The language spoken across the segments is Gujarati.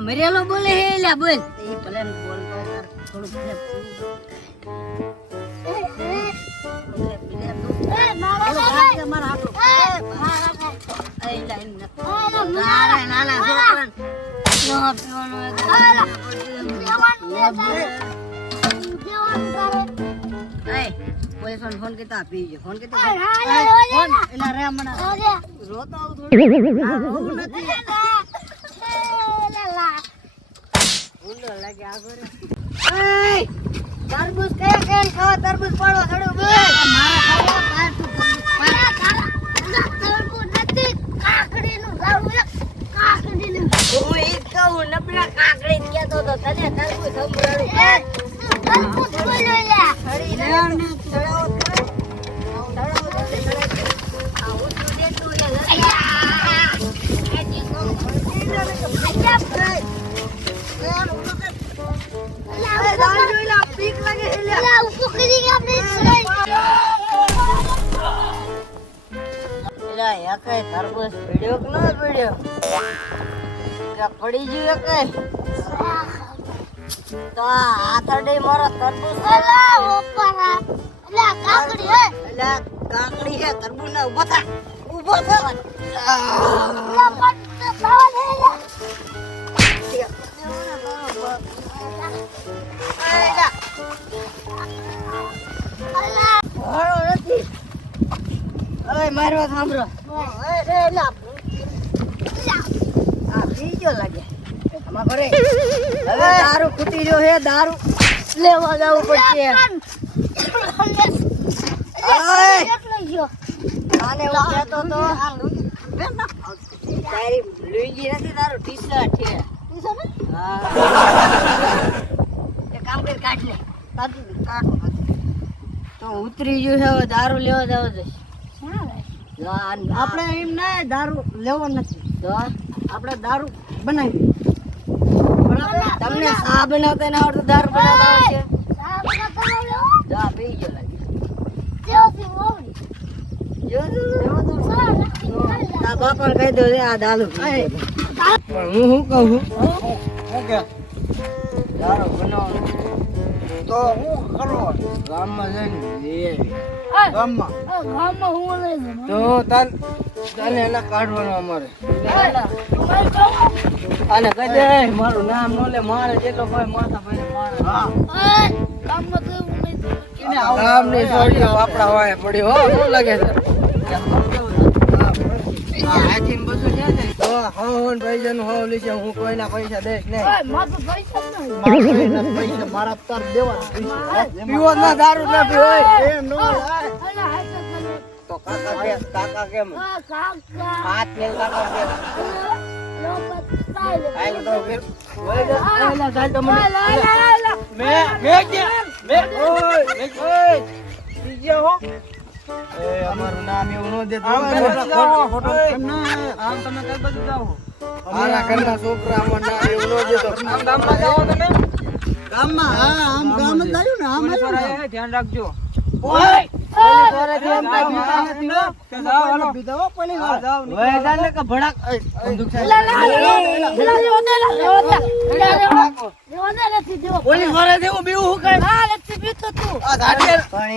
મરેલો બોલે હે લ્યા બોલ. કર થોડું ભલે એ મારા થોડું લે ભાગ મારા હાથું. એ મારા લે એ લા, એમ નથી. અલા નાના નાના છોકરાને ન પીવાનું હોય તો અલા. પીવાનું દેવાનું લે દેવાનું કરે એ, પોલીસવાળાને ફોન કરતા પીજો ફોન કરતા અરે હાલે ઓલે ફોન એલા રે હમણાં અરે રોતો આવું થોડું આ રોવું નથી ઊંડો લાગે આ તરબૂચ કયા કયા ખાવા તરબૂચ પાડવા થોડું એલા, એકેય તરબૂચ પીડ્યો કે ન પીડ્યો? કે પડી ગયું કઈ? તો આ આથરડી મારો તરબૂચ એલા, કાકડી છે તરબૂચ ને ઊભો થા. ઊભો થા. આહ. એલા, ભાળો ઓય, મારી સાંભળો. ઓય, રે. આ બીજો લાગે. આમાં કરે. હવે દારૂ ખૂટી રહ્યો છે દારૂ લેવા જવું પડશે આને હું કહેતો તો તારી લુંગી નથી તારું ટી શર્ટ છે કામ કરી કાઢ લે કાઢી. તો ઉતરી ગયું છે હવે દારૂ લેવા જવા છે આપણે એમ ના દારૂ લેવો નથી. તો? આપણે દારૂ બનાવી. બરાબર. તમને શા બનાવતા ના આવડતું દારૂ બનાવતા આવડે છે? જા પી ગયો કહી દો આ દારૂ પણ હું શું કહું? દારૂ બનાવવાનો. તો હું કરો ગામમાં જઈને લઈ આવી. ગામમાં. તો તન તને એને કાઢવાનો અમારે. અને કહી દે મારું નામ નો લે મારે જેટલો હોય માતા ભાઈ મારે. હા. એને ગામની છોડીઓ આપણા વાય પડી હો. શું લાગે છે આ હાથીને બધું છે ને તો હા કોઈના પૈસા દઈશ નહીં. મારા મારા દેવા પીવો ના દારૂ ના પીવો. એમ નો લાય. તો કાકા કે? કાકા કેમ? હાથ મેલ કાકા કેમ હાલ તો ફિર. ઓય જા. તો મને. મે મે કે મે ઓય. ઓય. બીજે હો. અમારું નામ એવું નો દેતો આમ તમે કઈ બાજુ જાઓ અમારા ઘરના છોકરા અમાર નામ એવું નો દેતો આમ ગામમાં જાઓ તમે ગામમાં હા આમ ગામ જ આવ્યું ને આમ ધ્યાન રાખજો ઓય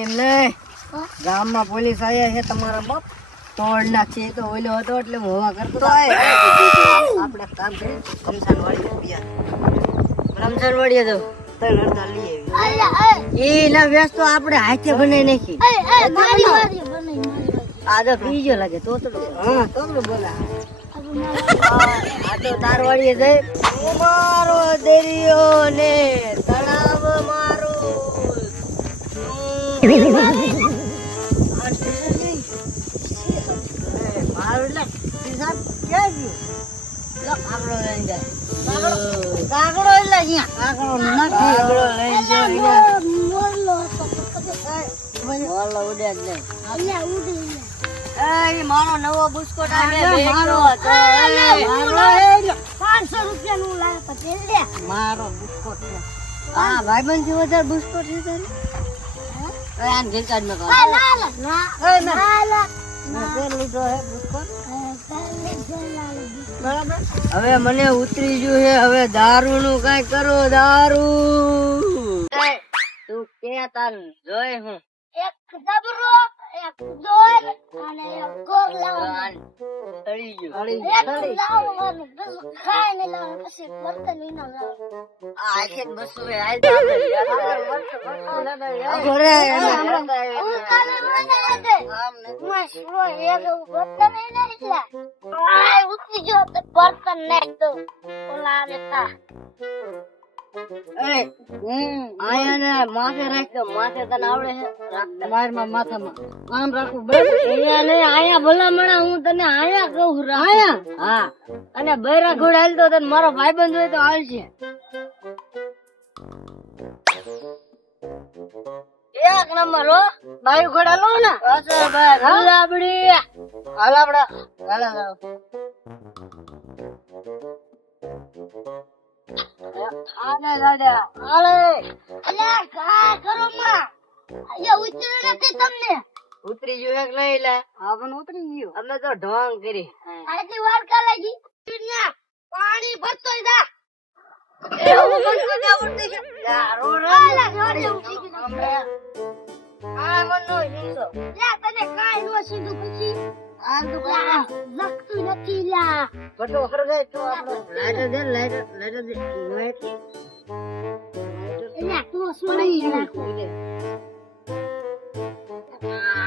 નહીં ગામમાં પોલીસ આવ્યા છે તમારા બાપ. તોડ નાખી તો ઓલો હતો એટલે હું હવા કરતો. આપણે કામ કરી રમઝાન વાળી પિયા રમઝાન વાળીએ તો ત્રણ અડધા લઈ આવી એ. ના વ્યસ્ત તો આપણે હાથે બનાવી નાખી આ તો બીજો લાગે તો હા તો બોલા. આ તો તારવાડીએ જઈ મારો દરિયો ને તળાવ મારું. આગળો એટલે અહીંયા. આગળો નથી આગળો લઈ જો મોલો ઉડે જ અહીંયા ઉડે એ મારો નવો બુસ્કોટ આવ્યો મારો. તો રૂપિયા મારો બુસ્કોટ આ ભાઈબંધથી વધારે બુસ્કોટ હવે મને ઉતરી ગયું છે હવે દારૂ નું કઈ કરો દારૂ. તું કે તાર? જોઈ હું. એક ડબરો એક ડોલ અને એક કોક લાવવાનો તળી ગયું. એક લાવવાનું બીજું ખાઈ ને લાવવાનું પછી બર્તન વિના લાવવાનું આ આખે બસો બે આઈ ઘરે માથે રાખ દો માથે તને આવડે છે મારમાં માથામાં આમ રાખું બરાબર અહીંયા ને આયા ભલામણા હું તને આયા કહું છું, હા અને બૈરા ઘોડા હાલતો તને મારો ભાઈબંધ હોય તો હાલશે એક નંબર હો. બાઈ ઘોડા લો ને. અસર ભાઈ ગુલાબડી હાલ આપડા. હાલ આલે દાદા આલે. અલ્યા કા કરો માં અહીંયા ઉતરી નથી તમને. ઉતરી ગયું એક લઈ લે. હા પણ ઉતરી ગયું. અમે તો ઢોંગ કરી. આજે વાર કા લાગી પાણી ભરતો જા.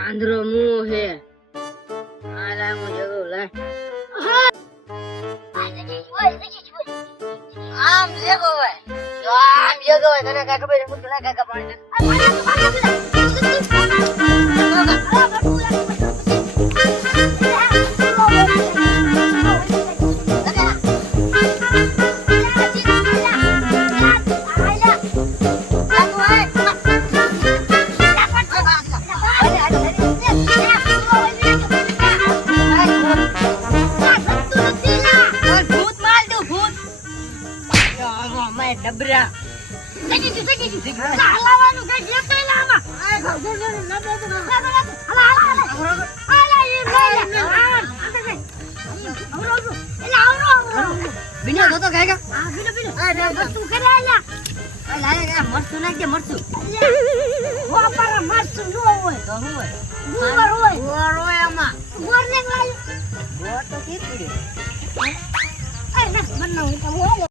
આંધ્રો મું હે આ લાગુ જરૂર જગો આમ જગો ભાઈ તને કાકા ભાઈ હું તને કાકા પાણી આ બીનો તો ખાયગા હા બીનો બીનો અરે મરતું કરે અલ્યા અલ્યા મરતું નાખજે મરતું વાપરા મરતું નો હોય તો હોય ગુવર હોય ગુવર હોય આમાં ગુવર ને ગાય ગુવર તો કેકડી અરે મન ન હોય તો